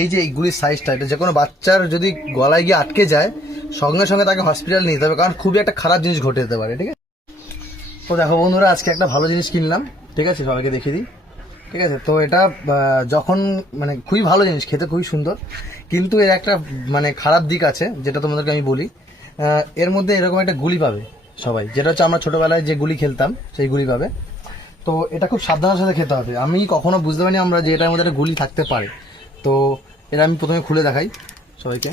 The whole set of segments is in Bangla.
এই যে এই গুলির সাইজটা, এটা যে কোনো বাচ্চার যদি গলায় গিয়ে আটকে যায় সঙ্গে সঙ্গে তাকে হসপিটাল নিয়ে যেতে হবে, কারণ খুবই একটা খারাপ জিনিস ঘটে যেতে পারে। ঠিক আছে, তো দেখো বন্ধুরা, আজকে একটা ভালো জিনিস কিনলাম। ঠিক আছে, সবাইকে দেখিয়ে দিই। ঠিক আছে, তো এটা যখন মানে খুবই ভালো জিনিস, খেতে খুবই সুন্দর, কিন্তু এর একটা মানে খারাপ দিক আছে, যেটা তোমাদেরকে আমি বলি। এর মধ্যে এরকম একটা গুলি পাবে সবাই, যেটা হচ্ছে আমরা ছোটোবেলায় যে গুলি খেলতাম সেই গুলি পাবে। তো এটা খুব সাবধানের সাথে খেতে হবে। আমি কখনো বুঝতে পারিনি আমরা যে এটার মধ্যে একটা গুলি থাকতে পারে। তো এটা আমি প্রথমে খুলে দেখাই সবাইকে।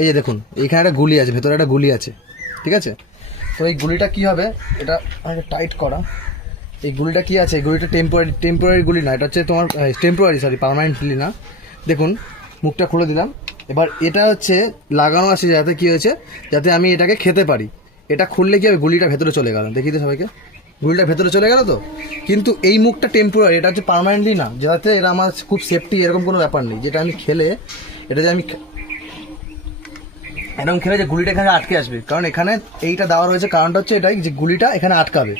এই যে দেখুন, এইখানে একটা গুলি আছে, ভেতরে একটা গুলি আছে। ঠিক আছে, তো এই গুলিটা কি হবে, এটা টাইট করা। এই গুলিটা কি আছে, এই গুলিটা টেম্পোরারি গুলি না, এটা হচ্ছে তোমার টেম্পোরারি, সরি, পার্মানেন্টলি না। দেখুন, মুখটা খুলে দিলাম। এবার এটা হচ্ছে লাগানো আছে যাতে কি হয়েছে, যাতে আমি এটাকে খেতে পারি। এটা খুললে কি হবে, গুলিটা ভেতরে চলে গেল, দেখিয়ে দিই সবাইকে। গুলিটা ভেতরে চলে গেল। তো কিন্তু এই মুখটা টেম্পোরারি, এটা হচ্ছে পার্মানেন্টলি না, যাতে এটা আমার খুব সেফটি, এরকম কোনো ব্যাপার নেই। যেটা আমি খেলে, এটা যে আমি এরকম খেলে যে গুলিটা এখানে আটকে আসবে, কারণ এখানে এইটা দেওয়া রয়েছে, কারণটা হচ্ছে এটাই যে গুলিটা এখানে আটকাবে।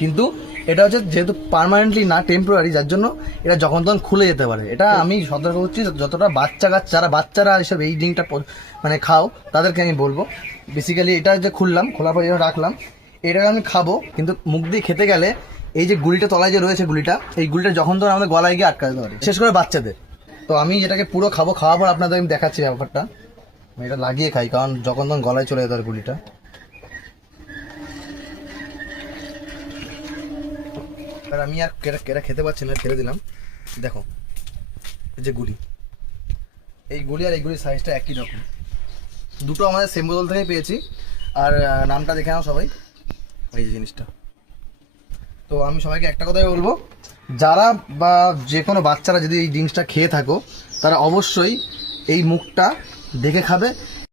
কিন্তু এটা হচ্ছে যেহেতু পার্মানেন্টলি না, টেম্পোরারি, যার জন্য এটা যখন তখন খুলে যেতে পারে। এটা আমি সতর্ক করছি, যতটা যারা বাচ্চারা এসব এই ড্রিঙ্কটা মানে খাও তাদেরকে আমি বলবো। বেসিক্যালি এটা যে খুললাম, খোলার পর এটা রাখলাম, এটাকে আমি খাবো, কিন্তু মুখ দিয়ে খেতে গেলে এই যে গুলিটা তলায় যে রয়েছে গুলিটা, এই গুলিটা যখন তখন আমাদের গলায় গিয়ে আটকাতে পারে, বিশেষ করে বাচ্চাদের। তো আমি এটাকে পুরো খাবো, খাওয়ার পর আপনাদের আমি দেখাচ্ছি ব্যাপারটা। আমি এটা লাগিয়ে খাই, কারণ যখন তখন গলায় চলে যেতে পারে গুলিটা। আর আমি আর কেটা খেতে পারছি না, ছেড়ে দিলাম। দেখো, এই যে গুলি, এই গুলি আর এই গুলির সাইজটা একই রকম, দুটো আমাদের সেম বোতল থেকে পেয়েছি। আর নামটা দেখে নাও সবাই, এই যে জিনিসটা। তো আমি সবাইকে একটা কথাই বলবো, যারা বা যে কোনো বাচ্চারা যদি এই জিনিসটা খেয়ে থাকো, তারা অবশ্যই এই মুখটা দেখে খাবে